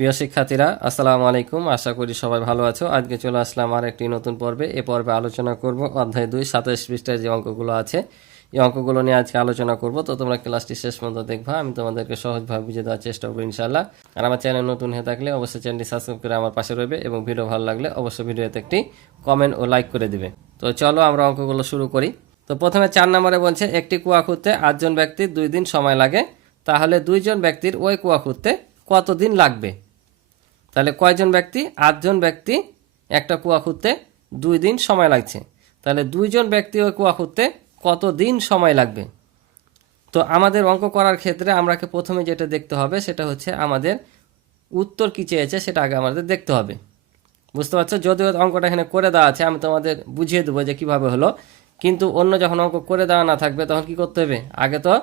প্রিয় শিক্ষার্থীরা, আসসালামু আলাইকুম। আশা করি সবাই ভালো আছো। আজকে চলে আসলাম আর একটি নতুন পর্বে। এ পর্বে আলোচনা করব অধ্যায় দুই সাতাশ পৃষ্ঠার যে অঙ্কগুলো আছে। এই অঙ্কগুলো নিয়ে আজকে আলোচনা করব। তো তোমরা ক্লাসটি শেষ পর্যন্ত দেখবা। আমি তোমাদেরকে সহজভাবে বুঝে দেওয়ার চেষ্টা করব ইনশাল্লাহ আর আমার চ্যানেল নতুন হয়ে থাকলে অবশ্যই চ্যানেলটি সাবস্ক্রাইব করে আমার পাশে রইবে এবং ভিডিও ভালো লাগলে অবশ্যই ভিডিওতে একটি কমেন্ট ও লাইক করে দিবে। তো চলো আমরা অঙ্কগুলো শুরু করি। তো প্রথমে চার নম্বরে বলছে, একটি কুয়া খুঁড়তে আটজন ব্যক্তির দুই দিন সময় লাগে। তাহলে দুইজন ব্যক্তির ওই কুয়া খুঁড়তে কতদিন লাগবে? তাহলে কয়জন ব্যক্তি? আটজন ব্যক্তি একটা কুয়া খুঁড়তে দুই দিন সময় লাগছে। তাহলে দুইজন ব্যক্তি ওই কুয়া খুঁড়তে কত দিন সময় লাগবে? তো আমাদের অঙ্ক করার ক্ষেত্রে আমরাকে প্রথমে যেটা দেখতে হবে সেটা হচ্ছে আমাদের উত্তর কী চেয়েছে সেটা আগে আমাদের দেখতে হবে। বুঝতে পারছ? যদিও অঙ্কটা এখানে করে দেওয়া আছে, আমি তোমাদের বুঝিয়ে দেবো যে কীভাবে হলো। কিন্তু অন্য যখন অঙ্ক করে দেওয়া না থাকবে তখন কি করতে হবে? আগে তো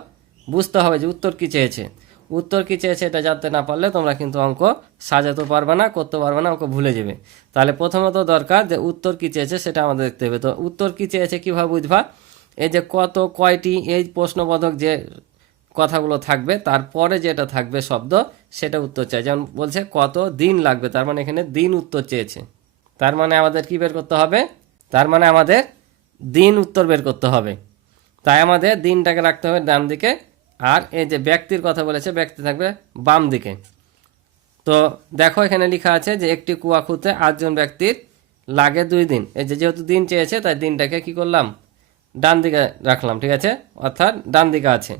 বুঝতে হবে যে উত্তর কী চেয়েছে। উত্তর কী চেয়েছে এটা জানতে না পারলে তোমরা কিন্তু অঙ্ক সাজাতে পারবে না, করতে পারবে না, অঙ্ক ভুলে যাবে। তাহলে প্রথমত দরকার যে উত্তর কী চেয়েছে সেটা আমাদের দেখতে হবে। তো উত্তর কী চেয়েছে কীভাবে বুঝবা? এই যে কত, কয়টি, এই প্রশ্নবোধক যে কথাগুলো থাকবে, তারপরে যেটা থাকবে শব্দ, সেটা উত্তর চাই। যেমন বলছে, কত দিন লাগবে? তার মানে এখানে দিন উত্তর চেয়েছে। তার মানে আমাদের কি বের করতে হবে? তার মানে আমাদের দিন উত্তর বের করতে হবে। তাই আমাদের দিনটাকে রাখতে হবে ডান দিকে। আর এই যে ব্যক্তির কথা বলেছে, ব্যক্তি থাকবে বাম দিকে। তো দেখো এখানে লেখা আছে যে একটি কুয়া খুঁতে আটজন ব্যক্তির লাগে দুই দিন। এই যে যেহেতু দিন চেয়েছে, তাই দিনটাকে কি করলাম? ডান দিকে রাখলাম, ঠিক আছে? অর্থাৎ ডান দিকে আছে।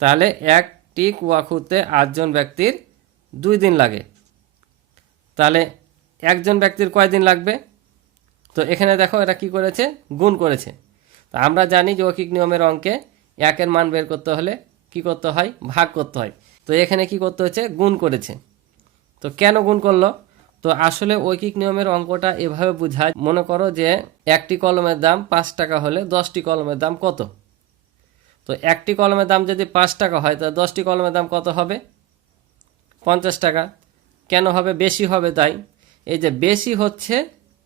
তাহলে একটি কুয়া খুঁড়তে আটজন ব্যক্তির দুই দিন লাগে। তাহলে একজন ব্যক্তির কয় দিন লাগবে? তো এখানে দেখো এটা কি করেছে? গুণ করেছে। তা আমরা জানি যে ঐকিক নিয়মের অঙ্কে একের মান বের করতে হলে কি করতে হয়? ভাগ করতে হয়। তো এখানে কি করতে হচ্ছে গুণ করেছে। তো কেন গুণ করল? তো আসলে ঐকিক নিয়মের অঙ্কটা এভাবে বোঝায়। মনে করো যে একটি কলমের দাম পাঁচ টাকা হলে দশটি কলমের দাম কত? তো একটি কলমের দাম যদি পাঁচ টাকা হয় তা দশটি কলমের দাম কত হবে? পঞ্চাশ টাকা। কেন হবে? বেশি হবে তাই। এই যে বেশি হচ্ছে,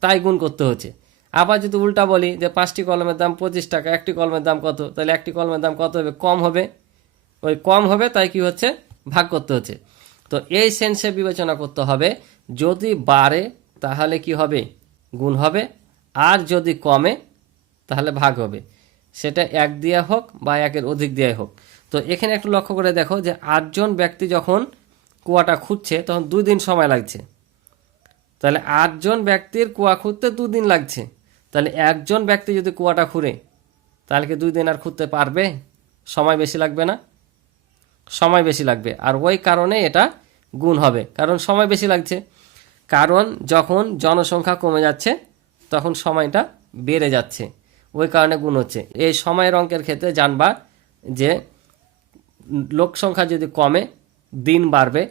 তাই গুণ করতে হচ্ছে। আবার যদি উল্টা বলি যে পাঁচটি কলমের দাম পঁচিশ টাকা, একটি কলমের দাম কত? তাহলে একটি কলমের দাম কত হবে? কম হবে। ওই কম হবে, তাই কি হচ্ছে? ভাগ করতে হচ্ছে। তো এই সেন্সে বিবেচনা করতে হবে, যদি বাড়ে তাহলে কি হবে? গুণ হবে। আর যদি কমে তাহলে ভাগ হবে। সেটা এক দেওয়া হোক বা একের অধিক দেওয়া হোক। তো এখানে একটু লক্ষ্য করে দেখো যে আটজন ব্যক্তি যখন কুয়াটা খুঁজছে, তখন দুই দিন সময় লাগছে। তাহলে আটজন ব্যক্তির কুয়া খুঁড়তে দুদিন লাগছে। তাহলে একজন ব্যক্তি যদি কুয়াটা খুঁড়ে, তাহলে কি দুই দিন আর খুঁড়তে পারবে? সময় বেশি লাগবে না? সময় বেশি লাগবে। আর ওই কারণে এটা গুণ হবে। কারণ সময় বেশি লাগছে। কারণ যখন জনসংখ্যা কমে যাচ্ছে, তখন সময়টা বেড়ে যাচ্ছে। ওই কারণে গুণ হচ্ছে। এই সময়ের অঙ্কের ক্ষেত্রে জানবা যে লোক সংখ্যা যদি কমে, দিন বাড়বে।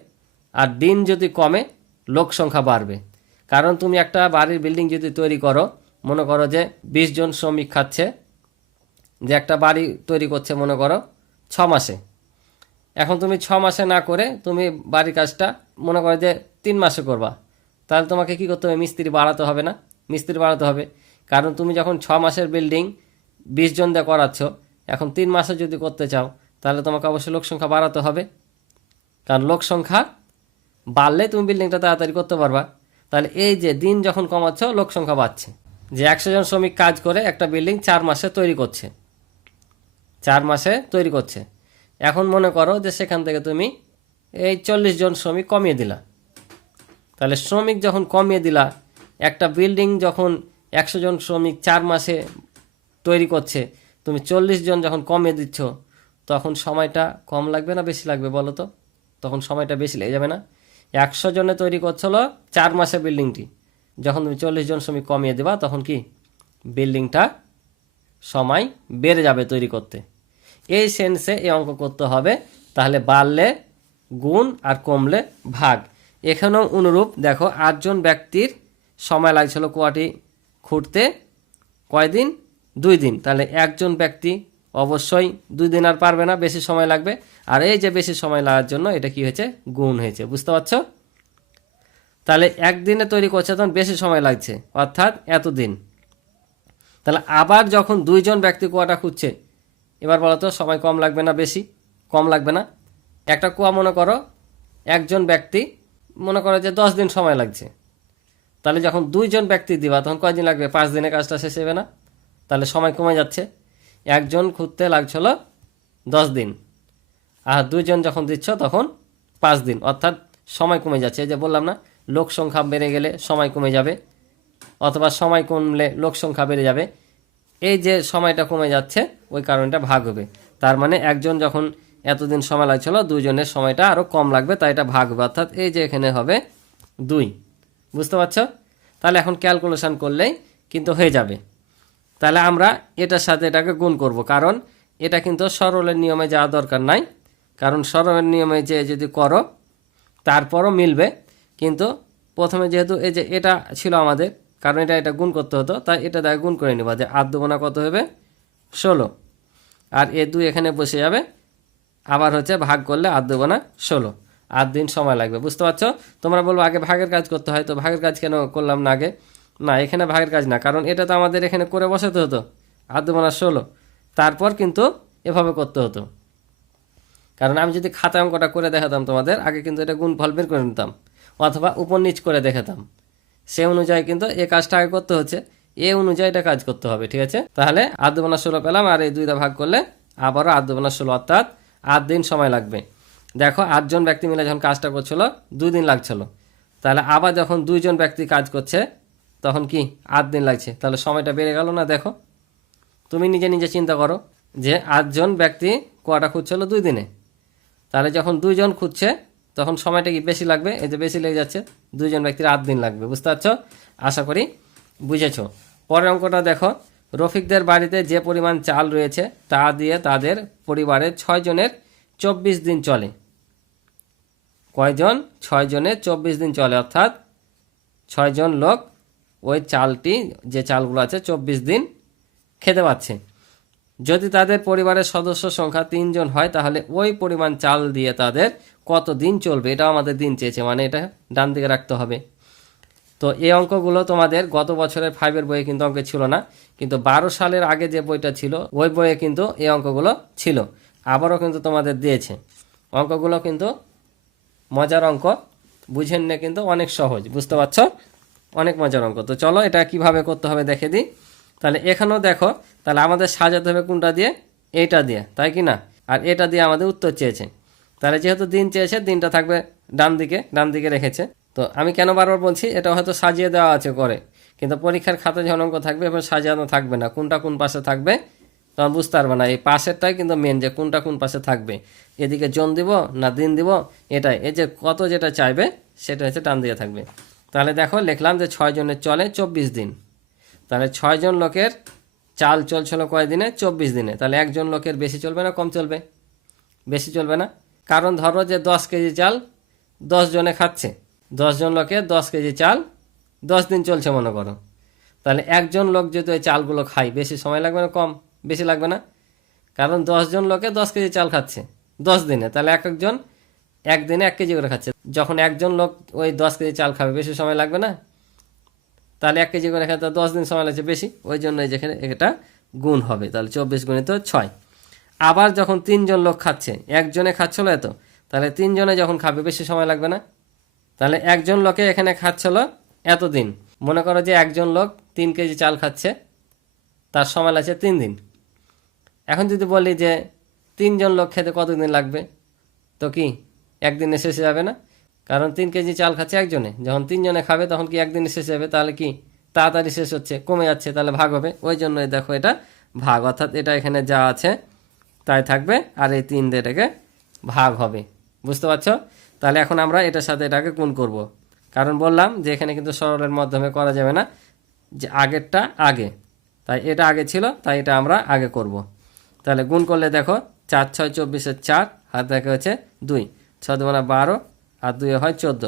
আর দিন যদি কমে, লোক সংখ্যা বাড়বে। কারণ তুমি একটা বাড়ির বিল্ডিং যদি তৈরি করো, মনে করো যে বিশ জন শ্রমিক খাচ্ছে, যে একটা বাড়ি তৈরি করছে, মনে করো, ছ মাসে। এখন তুমি ছ মাসে না করে তুমি বাড়ির কাজটা মনে করো যে তিন মাসে করবা। তাহলে তোমাকে কি করতে হবে? মিস্ত্রি বাড়াতে হবে না? মিস্ত্রি বাড়াতে হবে। কারণ তুমি যখন ছ মাসের বিল্ডিং বিশ জন দিয়ে করাচ্ছ, এখন তিন মাসে যদি করতে চাও, তাহলে তোমাকে অবশ্যই লোক সংখ্যা বাড়াতে হবে। কারণ লোক সংখ্যা বাড়লে তুমি বিল্ডিংটা তাড়াতাড়ি করতে পারবা। তাহলে এই যে দিন যখন কমাচ্ছ, লোক সংখ্যা বাড়ছে। যে একশো জন শ্রমিক কাজ করে একটা বিল্ডিং চার মাসে তৈরি করছে। চার মাসে তৈরি করছে। এখন মনে করো যে সেখান থেকে তুমি এই চল্লিশ জন শ্রমিক কমিয়ে দিলা। তাহলে শ্রমিক যখন কমিয়ে দিলা, একটা বিল্ডিং যখন একশো জন শ্রমিক চার মাসে তৈরি করছে, তুমি চল্লিশ জন যখন কমিয়ে দিচ্ছ, তখন সময়টা কম লাগবে না বেশি লাগবে বলো তো? তখন সময়টা বেশি লেগে যাবে না। একশো জনে তৈরি করছিল চার মাসে বিল্ডিংটি যখন তুমি চল্লিশ জন শ্রমিক কমিয়ে দেবা, তখন কি? বিল্ডিংটা সময় বেড়ে যাবে তৈরি করতে। এই সেন্সে এই অঙ্ক করতে হবে, তাহলে বাড়লে গুণ আর কমলে ভাগ। এখানেও অনুরূপ, দেখো, আটজন ব্যক্তির সময় লাগছিল কুয়াটি খুঁড়তে কয়দিন? দুই দিন। তাহলে একজন ব্যক্তি অবশ্যই দুই দিন আর পারবে না, বেশি সময় লাগবে। আর এই যে বেশি সময় লাগার জন্য এটা কি হয়েছে? গুণ হয়েছে, বুঝতে পারছ? তাহলে একদিনে তৈরি করছে তখন বেশি সময় লাগছে, অর্থাৎ এতদিন। তাহলে আবার যখন দুইজন ব্যক্তি কুয়াটা খুঁজছে এবার বলো তো সময় কম লাগবে না বেশি? কম লাগবে না? একটা কুয়া মনে করো, একজন ব্যক্তি মনে করো যে দশ দিন সময় লাগছে। তাহলে যখন দুইজন ব্যক্তি দিবা, তখন কয়দিন লাগবে? পাঁচ দিনে কাজটা শেষ হবে না? তাহলে সময় কমে যাচ্ছে। একজন খুঁজতে লাগছিল দশ দিন। আর দুইজন যখন দিচ্ছ, তখন পাঁচ দিন। অর্থাৎ সময় কমে যাচ্ছে। এই যে বললাম না, লোক সংখ্যা বেড়ে গেলে সময় কমে যাবে। অথবা সময় কমলে লোক সংখ্যা বেড়ে যাবে। এই যে সময়টা কমে যাচ্ছে ওই কারণটা ভাগ হবে। তার মানে একজন যখন এতদিন সময় লাগছিল দুজনের সময়টা আরও কম লাগবে, তাই এটা ভাগ হবে। অর্থাৎ এই যে এখানে হবে দুই। বুঝতে পারছ? তাহলে এখন ক্যালকুলেশন করলেই কিন্তু হয়ে যাবে। তাহলে আমরা এটার সাথে এটাকে গুণ করব, কারণ এটা কিন্তু সরলের নিয়মে যাওয়া দরকার নাই। কারণ সরলের নিয়মে যে যদি করো, তারপরও মিলবে। কিন্তু প্রথমে যেহেতু এই যে এটা ছিল আমাদের, কারণ এটা এটা গুণ করতে হতো, তাই এটা দেখে গুণ করে নেবা যে আট দুগুণা কত হবে? ষোলো। আর এ দুই এখানে বসে যাবে। আবার হচ্ছে ভাগ করলে আট দুগুণা ষোলো। আট দিন সময় লাগবে, বুঝতে পারছ? তোমরা বলব, আগে ভাগের কাজ করতে হয়, তো ভাগের কাজ কেন করলাম না আগে? না, এখানে ভাগের কাজ না, কারণ এটা তো আমাদের এখানে করে বসাতে হতো। আট দুগুণা ষোলো। তারপর কিন্তু এভাবে করতে হতো। কারণ আমি যদি খাতা অঙ্কটা করে দেখাতাম তোমাদের, আগে কিন্তু এটা গুণ ফল বের করে নিতাম, অথবা উপর নিচ করে দেখাতাম। সে অনুযায়ী কিন্তু এ কাজটা আগে করতে হচ্ছে। এ অনুযায়ী এটা কাজ করতে হবে, ঠিক আছে? তাহলে আট দুবনা ষোলো পেলাম, আর এই দুইটা ভাগ করলে আবারও আট দুবনা ষোলো, অর্থাৎ আট দিন সময় লাগবে। দেখো আটজন ব্যক্তি মিলে যখন কাজটা করছিল, দুই দিন লাগছিল। তাহলে আবার যখন দুইজন ব্যক্তি কাজ করছে, তখন কি? আট দিন লাগছে। তাহলে সময়টা বেড়ে গেল না, দেখো? তুমি নিজে নিজে চিন্তা করো যে আটজন ব্যক্তি কোয়াটা খুঁজছিল দুই দিনে। তাহলে যখন দুইজন খুঁজছে, তখন সময়টা কি বেশি লাগবে? এই যে বেশি লেগে যাচ্ছে, দুইজন ব্যক্তির আট দিন লাগবে, বুঝতে পারছ? আশা করি বুঝেছ। পরের অঙ্কটা দেখো। রফিকদের বাড়িতে যে পরিমাণ চাল রয়েছে, তা দিয়ে তাদের পরিবারের জনের চব্বিশ দিন চলে। কয়জন? জনের চব্বিশ দিন চলে। অর্থাৎ ছয়জন লোক ওই চালটি, যে চালগুলো আছে, চব্বিশ দিন খেতে পাচ্ছে। যদি তাদের পরিবারের সদস্য সংখ্যা তিনজন হয়, তাহলে ওই পরিমাণ চাল দিয়ে তাদের কত দিন চলবে? এটাও আমাদের দিন চেয়েছে। মানে এটা ডান দিকে রাখতে হবে। তো এই অঙ্কগুলো তোমাদের গত বছরের ফাইভের বইয়ে কিন্তু অঙ্ক ছিল না, কিন্তু বারো সালের আগে যে বইটা ছিল, ওই বইয়ে কিন্তু এই অঙ্কগুলো ছিল। আবারও কিন্তু তোমাদের দিয়েছে। অঙ্কগুলো কিন্তু মজার অঙ্ক, বুঝেন না কিন্তু অনেক সহজ, বুঝতে পারছ? অনেক মজার অঙ্ক। তো চলো এটা কীভাবে করতে হবে দেখে দিই। তাহলে এখানেও দেখো, তাহলে আমাদের সাজাতে হবে কোনটা দিয়ে? এইটা দিয়ে, তাই কি না? আর এটা দিয়ে আমাদের উত্তর চেয়েছে। তাহলে যেহেতু দিন চেয়েছে, দিনটা থাকবে ডান দিকে ডান দিকে রেখেছে। তো আমি কেন বারবার বলছি, এটা হয়তো সাজিয়ে দেওয়া আছে করে। কিন্তু পরীক্ষার খাতা যখন অঙ্ক থাকবে এবার সাজানো থাকবে না, কোনটা কোন পাশে থাকবে তখন বুঝতে পারবে না। এই পাশেরটাই কিন্তু মেন যে কোনটা কোন পাশে থাকবে। এদিকে জন দিব না দিন দিব, এটাই। এই যে কত যেটা চাইবে, সেটা হচ্ছে টান দিয়ে থাকবে। তাহলে দেখো, লিখলাম যে ছয় জনের চলে চব্বিশ দিন। তাহলে ছয়জন লোকের চাল চলছিল কয় দিনে চব্বিশ দিনে। তাহলে একজন লোকের বেশি চলবে না, কম চলবে? বেশি চলবে না? কারণ ধরো যে দশ কেজি চাল দশ জনে খাচ্ছে। দশজন লোকে দশ কেজি চাল, দশ দিন চলছে মনে করো। তাহলে একজন লোক যদি ওই চালগুলো খায়, বেশি সময় লাগবে না, কম, বেশি লাগবে না? কারণ দশজন লোকে দশ কেজি চাল খাচ্ছে, দশ দিনে। তাহলে এক একজন একদিনে এক কেজি করে খাচ্ছে। যখন একজন লোক ওই দশ কেজি চাল খাবে, বেশি সময় লাগবে না? তাহলে এক কেজি করে খেতে দশ দিন সময় লাগছে বেশি। ওই জন্য যেখানে এটা গুণ হবে। তাহলে চব্বিশ গুণিত ছয়। আবার যখন তিনজন লোক খাচ্ছে, একজনে খাচ্ছিল এত, তাহলে তিনজনে যখন খাবে, বেশি সময় লাগবে না? তাহলে একজন লোকে এখানে খাচ্ছিল এতদিন। মনে করো যে একজন লোক তিন কেজি চাল খাচ্ছে, তার সময় লাগছে তিন দিন। এখন যদি বলি যে তিনজন লোক খেতে কতদিন লাগবে, তো কি একদিনে শেষে যাবে না? কারণ তিন কেজি চাল খাচ্ছে একজনে। যখন তিনজনে খাবে, তখন কি একদিনে শেষ যাবে? তাহলে কি তাড়াতাড়ি শেষ হচ্ছে, কমে যাচ্ছে, তাহলে ভাগ হবে। ওই জন্যই দেখো এটা ভাগ। অর্থাৎ এটা এখানে যা আছে, তাই থাকবে, আর এই তিন এটাকে ভাগ হবে। বুঝতে পারছ? তাহলে এখন আমরা এটার সাথে এটাকে গুণ করব। কারণ বললাম যে এখানে কিন্তু সরলের মাধ্যমে করা যাবে না, যে আগেরটা আগে। তাই এটা আগে ছিল, তাই এটা আমরা আগে করব। তাহলে গুণ করলে দেখো, চার, ছয়, চব্বিশের চার, আর দেখা হচ্ছে দুই। ছয় দুগুণা বারো, আর দুই হয় চোদ্দ,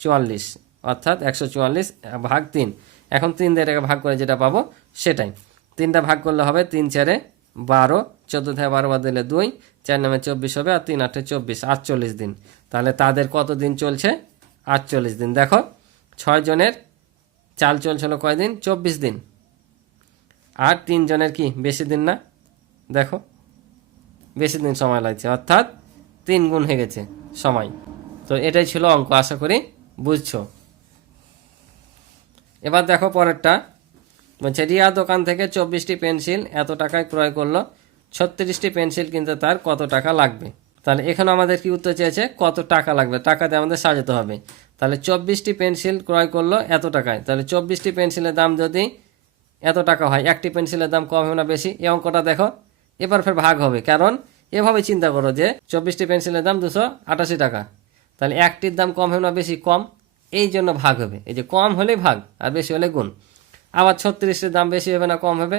চুয়াল্লিশ। অর্থাৎ একশো চুয়াল্লিশ ভাগ তিন। এখন তিন দিয়ে এটাকে ভাগ করে যেটা পাবো, সেটাই। তিনটা ভাগ করলে হবে তিন চারে বারো, চোদ্দ থেকে বারো বাদ দিলে দুই, চার নামে চব্বিশ হবে, আর তিন আটে চব্বিশ, আটচল্লিশ দিন। তাহলে তাদের কত দিন চলছে? আটচল্লিশ দিন। দেখো, ছয় জনের চাল চলছিল কয়দিন? চব্বিশ দিন। আর তিনজনের কি? বেশি দিন না? দেখো, বেশি দিন সময় লাগছে। অর্থাৎ তিন গুণ হয়ে গেছে সময়। তো এটাই ছিল অঙ্ক, আশা করি বুঝছ। এবার দেখো পরেরটা। বলছে, রিয়া দোকান থেকে চব্বিশটি পেন্সিল এত টাকায় ক্রয় করল। ছত্রিশটি পেন্সিল কিনতে তার কত টাকা লাগবে? তাহলে এখানে আমাদের কি উত্তর চেয়েছে? কত টাকা লাগবে? টাকা দিয়ে আমাদের সাজাতে হবে। তাহলে চব্বিশটি পেন্সিল ক্রয় করল এত টাকায়। তাহলে চব্বিশটি পেন্সিলের দাম যদি এত টাকা হয়, একটি পেন্সিলের দাম কম হবে না বেশি? এই অঙ্কটা দেখো। এবার ফের ভাগ হবে। কারণ এভাবে চিন্তা করো যে চব্বিশটি পেন্সিলের দাম দুশো আটাশি টাকা। তাহলে একটির দাম কম হবে না বেশি? কম। এই জন্য ভাগ হবে। এই যে কম হলে ভাগ, আর বেশি হলে গুণ। আবার ছত্রিশের দাম বেশি হবে না কম হবে?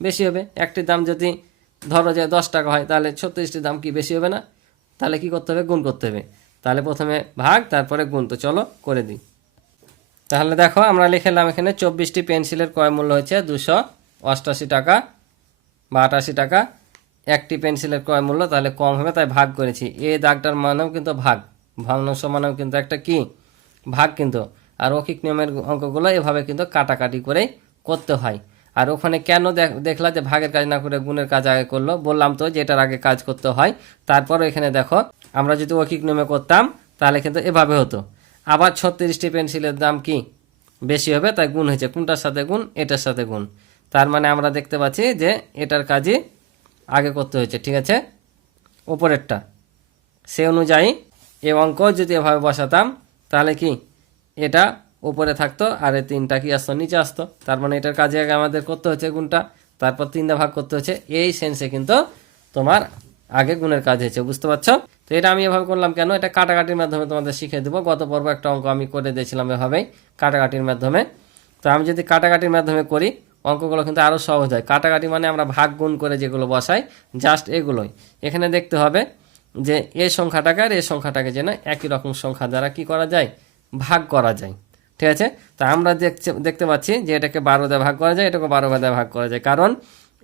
বেশি হবে। একটির দাম যদি ধরো যে দশ টাকা হয়, তাহলে ছত্রিশটির দাম কি বেশি হবে না? তাহলে কি করতে হবে? গুণ করতে হবে। তাহলে প্রথমে ভাগ, তারপরে গুণ। তো চলো, করে দিই। তাহলে দেখো, আমরা লিখে লিখলাম এখানে চব্বিশটি পেন্সিলের ক্রয় মূল্য হচ্ছে দুশো অষ্টাশি টাকা বা আটাশি টাকা। একটি পেন্সিলের ক্রয় মূল্য, তাহলে কম হবে, তাই ভাগ করেছি। এই দাগটার মানেও কিন্তু ভাগ। ভগ্নাংশ মানেও কিন্তু একটা কি? ভাগ কিন্তু। আর অকিক নিয়মের অঙ্কগুলো এভাবে কিন্তু কাটাকাটি করেই করতে হয়। আর ওখানে কেন দেখ- দেখলা যে ভাগের কাজ না করে গুণের কাজ আগে করল? বললাম তো যে এটার আগে কাজ করতে হয়। তারপর এখানে দেখো, আমরা যদি অকিক নিয়মে করতাম, তাহলে কিন্তু এভাবে হতো। আবার ছত্রিশটি পেন্সিলের দাম কি? বেশি হবে, তাই গুণ হয়েছে। কোনটার সাথে গুণ? এটার সাথে গুণ। তার মানে আমরা দেখতে পাচ্ছি যে এটার কাজই আগে করতে হয়েছে, ঠিক আছে? ওপরেরটা। সে অনুযায়ী এ অঙ্ক যদি এভাবে বসাতাম, তাহলে কি? এটা উপরে থাকতো, আর এই তিনটা কি আসতো, নিচে আসতো। তার মানে এটার কাজে আগে আমাদের করতে হচ্ছে গুণটা, তারপর তিনটা ভাগ করতে হচ্ছে এই সেন্সে কিন্তু তোমার আগে গুণের কাজ হয়েছে, বুঝতে পারছ? তো এটা আমি এভাবে করলাম কেন? এটা কাটাকাটির মাধ্যমে তোমাদের শিখিয়ে দেবো। গত পর্ব একটা অঙ্ক আমি করে দিয়েছিলাম এভাবেই, কাটাকাটির মাধ্যমে। তো আমি যদি কাটাকাটির মাধ্যমে করি, অঙ্কগুলো কিন্তু আরও সহজ হয়। কাটাকাটি মানে আমরা ভাগ গুণ করে যেগুলো বসাই জাস্ট এগুলোই। এখানে দেখতে হবে যে এই সংখ্যাটাকে আর এই সংখ্যাটাকে যেন একই রকম সংখ্যা দ্বারা কি করা যায়? ভাগ করা যায়। ঠিক আছে? তা আমরা দেখছে, দেখতে পাচ্ছি যে এটাকে বারো দিয়ে ভাগ করা যায়, এটাকে বারো দিয়ে ভাগ করা যায়। কারণ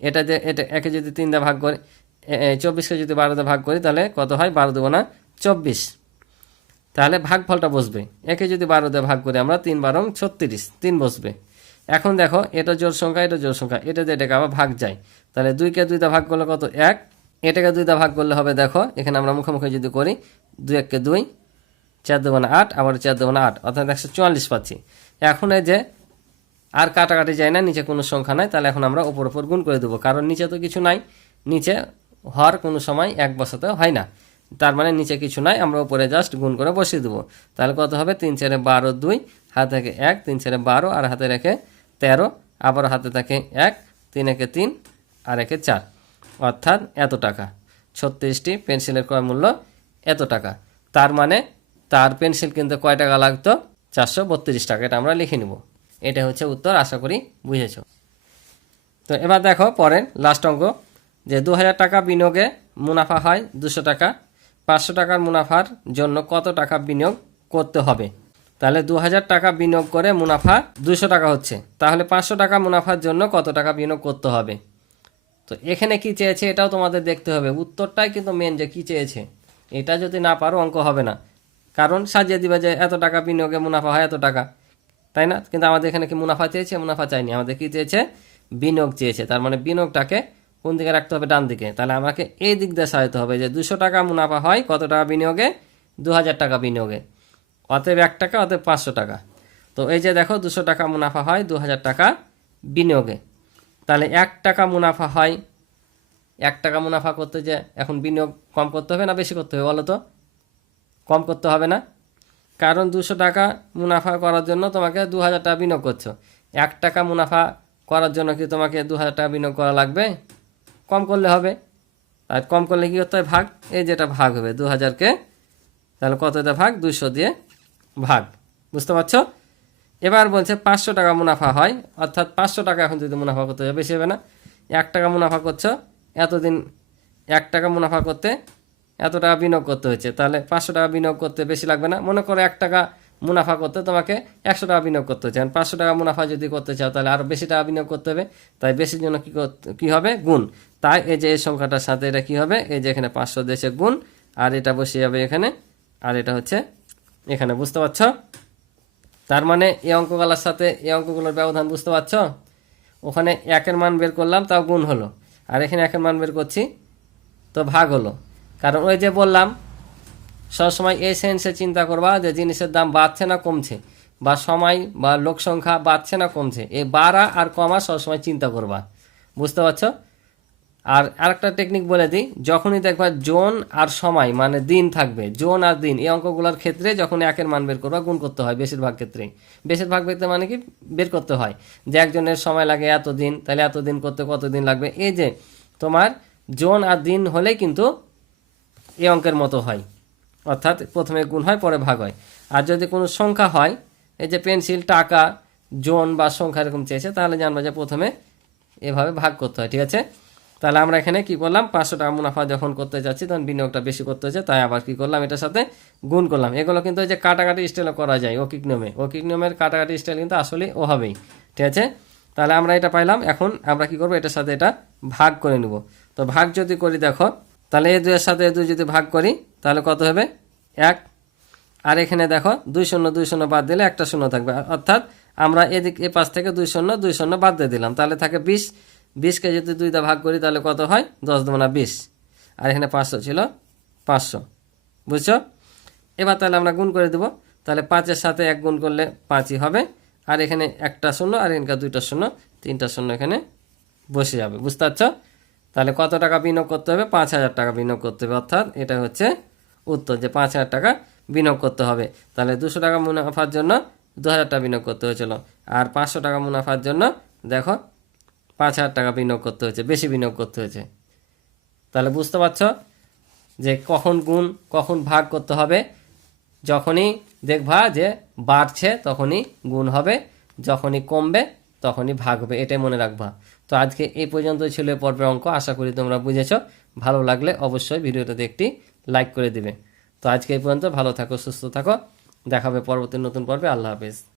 এটা যে, এটা একে যদি তিন দিয়ে ভাগ করি চব্বিশকে যদি বারো দিয়ে ভাগ করি, তাহলে কত হয়? বারো দেবো না চব্বিশ। তাহলে ভাগফলটা বসবে। একে যদি বারো দিয়ে ভাগ করি আমরা, তিন বারং ছত্রিশ, তিন বসবে। এখন দেখো, এটা জোর সংখ্যা, এটা জোর সংখ্যা, এটা দিয়ে এটাকে আবার ভাগ যায়। তাহলে দুইকে দুইটা ভাগ করলে কত? এক। এটাকে দুইটা ভাগ করলে হবে, দেখো, এখানে আমরা মুখোমুখি যদি করি, দুই এককে দুই চার দেবো না আট, আবার চার দেবো না আট, অর্থাৎ একশো চুয়াল্লিশ পাচ্ছি। এখন এই যে আর কাটাকাটি যায় না, নিচে কোনো সংখ্যা নাই, তাহলে এখন আমরা ওপর ওপর গুণ করে দেবো। কারণ নিচে তো কিছু নাই, নিচে হওয়ার কোনো সময় এক বসাতে হয় না। তার মানে নিচে কিছু নাই, আমরা উপরে জাস্ট গুণ করে বসিয়ে দেবো। তাহলে কত হবে? তিন চারে বারো দুই, হাতে থাকে এক, তিন চারে বারো, আর হাতে রেখে তেরো, আবার হাতে থাকে এক, তিন একে তিন, আর একে চার। অর্থাৎ এত টাকা। ছত্রিশটি পেন্সিলের ক্রয় মূল্য এত টাকা। তার মানে তার পেন্সিল কিনতে কয় টাকা লাগতো? চারশো বত্রিশ টাকা, এটা আমরা লিখে নিব। এটা হচ্ছে উত্তর, আশা করি বুঝেছ। তো এবার দেখো, পরের লাস্ট অঙ্ক। যে দু হাজার টাকা বিনিয়োগে মুনাফা হয় দুশো টাকা, পাঁচশো টাকার মুনাফার জন্য কত টাকা বিনিয়োগ করতে হবে? তাহলে দু হাজার টাকা বিনিয়োগ করে মুনাফা দুশো টাকা হচ্ছে। তাহলে পাঁচশো টাকা মুনাফার জন্য কত টাকা বিনিয়োগ করতে হবে? তো এখানে কি চেয়েছে এটাও তোমাদের দেখতে হবে। উত্তরটাই কিন্তু মেন যে কি চেয়েছে, এটা যদি না পারো অঙ্ক হবে না। কারণ সাজিয়ে দিবে যে এত টাকা বিনিয়োগে মুনাফা হয় এত টাকা। তাই না? কিন্তু আমাদের এখানে কি মুনাফা চেয়েছে? মুনাফা চাইনি। আমাদের কি চেয়েছে? বিনিয়োগ চেয়েছে। তার মানে বিনিয়োগটাকে কোন দিকে রাখতে হবে? ডান দিকে। তাহলে আমাকে এই দিক দিয়ে সাজাতে হবে যে দুশো টাকা মুনাফা হয়, কত টাকা বিনিয়োগে? দু হাজার টাকা বিনিয়োগে। অতএব এক টাকা, অতএব পাঁচশো টাকা। তো এই যে দেখো, দুশো টাকা মুনাফা হয়, দু হাজার টাকা বিনিয়োগে। তাহলে এক টাকা মুনাফা হয়। এক টাকা মুনাফা করতে যে এখন বিনিয়োগ কম করতে হবে না বেশি করতে হবে বলো তো? কম করতে হবে না। কারণ দুশো টাকা মুনাফা করার জন্য তোমাকে দু হাজার টাকা বিনিয়োগ করছ। এক টাকা মুনাফা করার জন্য কি তোমাকে দু হাজার টাকা বিনিয়োগ করা লাগবে? কম করলে হবে। আর কম করলে কী করতে হয়? ভাগ। এই যেটা ভাগ হবে দু হাজারকে তাহলে কত দিয়ে ভাগ? দুশো দিয়ে ভাগ। বুঝতে পারছ? এবার বলছে পাঁচশো টাকা মুনাফা হয়। অর্থাৎ পাঁচশো টাকা এখন যদি মুনাফা করতে হবে বেশি হবে না। এক টাকা মুনাফা করছ। এতদিন এক টাকা মুনাফা করতে এত টাকা বিনিয়োগ করতে হয়েছে। তাহলে পাঁচশো টাকা বিনিয়োগ করতে বেশি লাগবে না। মনে করো এক টাকা মুনাফা করতে তোমাকে একশো টাকা বিনিয়োগ করতে হচ্ছে পাঁচশো টাকা মুনাফা যদি করতে চাও, তাহলে আরও বেশি টাকা বিনিয়োগ করতে হবে। তাই বেশির জন্য কী কী হবে? গুণ। তাই এই যে এই সংখ্যাটার সাথে এটা কী হবে? এই যে এখানে পাঁচশো দেশে গুণ, আর এটা বসে যাবে এখানে। আর এটা হচ্ছে এখানে, বুঝতে পারছ? তার মানে এই অঙ্কগুলোর সাথে, এই অঙ্কগুলোর ব্যবধান, বুঝতে পারছ? ওখানে একের মান বের করলাম, তাও গুণ হলো। আর এখানে একের মান বের করছি, তো ভাগ হলো। কারণ ওই যে বললাম, সবসময় এই সেন্সে চিন্তা করবা যে জিনিসের দাম বাড়ছে না কমছে, বা সময় বা লোক সংখ্যা বাড়ছে না কমছে এই বাড়া আর কমা সবসময় চিন্তা করবা। বুঝতে পারছ? আর আরেকটা টেকনিক বলে দিই, যখনই দেখবা জোন আর সময় মানে দিন থাকবে, জোন আর দিন, এই অঙ্কগুলোর ক্ষেত্রে যখন একের মান বের করবা, গুণ করতে হয় বেশিরভাগ ক্ষেত্রেই। বেশিরভাগ ক্ষেত্রে মানে কি? বের করতে হয়। যে একজনের সময় লাগে এত দিন তাহলে এত দিন করতে কত দিন লাগবে? এই যে তোমার জোন আর দিন হলেই কিন্তু এই অঙ্কের মতো হয়। অর্থাৎ প্রথমে গুণ হয়, পরে ভাগ হয়। আর যদি কোনো সংখ্যা হয়, এই যে পেন্সিল, টাকা, জোন বা সংখ্যা এরকম চেয়েছে, তাহলে জানব যে প্রথমে এভাবে ভাগ করতে হয়, ঠিক আছে? তাহলে আমরা এখানে কি করলাম? পাঁচশো টাকা মুনাফা যখন করতে যাচ্ছি, তখন বিনিয়োগটা বেশি করতে হচ্ছে, তাই আবার কি করলাম? এটার সাথে গুণ করলাম। এগুলো কিন্তু ওই যে কাটাকাটি স্টাইলও করা যায়, অকিক নিয়মে। অকিক নিয়মের কাটাকাটি স্টাইল কিন্তু আসলে ও হবেই, ঠিক আছে? তাহলে আমরা এটা পাইলাম, এখন আমরা কি করব? এটার সাথে এটা ভাগ করে নেব। তো ভাগ যদি করি, দেখো তাহলে এই দুইয়ের সাথে এই দুই যদি ভাগ করি, তাহলে কত হবে? এক। আর এখানে দেখো, দুই শূন্য দুই শূন্য বাদ দিলে একটা শূন্য থাকবে। অর্থাৎ আমরা এদিক, এ পাশ থেকে দুই শূন্য দুই শূন্য বাদ দিয়ে দিলাম। তাহলে থাকে বিশ। বিশকে যদি দুইটা ভাগ করি, তাহলে কত হয়? দশ দুগুণা বিশ। আর এখানে পাঁচশো ছিল, পাঁচশো। বুঝছ? এবার তাহলে আমরা গুণ করে দেবো। তাহলে পাঁচের সাথে এক গুণ করলে পাঁচই হবে। আর এখানে একটা শূন্য, আর এখানকার দুইটা শূন্য, তিনটা শূন্য এখানে বসে যাবে। বুঝতে পারছ? তাহলে কত টাকা বিনিয়োগ করতে হবে? পাঁচ হাজার টাকা বিনিয়োগ করতে হবে। অর্থাৎ এটা হচ্ছে উত্তর যে পাঁচ হাজার টাকা বিনিয়োগ করতে হবে। তাহলে দুশো টাকা মুনাফার জন্য দু হাজার টাকা বিনিয়োগ করতে হয়েছিল। আর পাঁচশো টাকা মুনাফার জন্য দেখো পাঁচ হাজার টাকা বিনিয়োগ করতে হয়েছে, বেশি বিনিয়োগ করতে হয়েছে। তাহলে বুঝতে পারছ যে কখন গুণ, কখন ভাগ করতে হবে? যখনই দেখবা যে বাড়ছে তখনই গুণ হবে, যখনই কমবে তখনই ভাগ হবে, এটাই মনে রাখবা। তো আজকে এই পর্যন্ত ছিল পর্বের অঙ্ক। আশা করি তোমরা বুঝেছ। ভালো লাগলে অবশ্যই ভিডিওটাতে একটি লাইক করে দিবে। তো আজকে এই পর্যন্ত ভালো থাকো, সুস্থ থাকো। দেখাবে পরবর্তী নতুন পর্বে। আল্লাহ হাফেজ।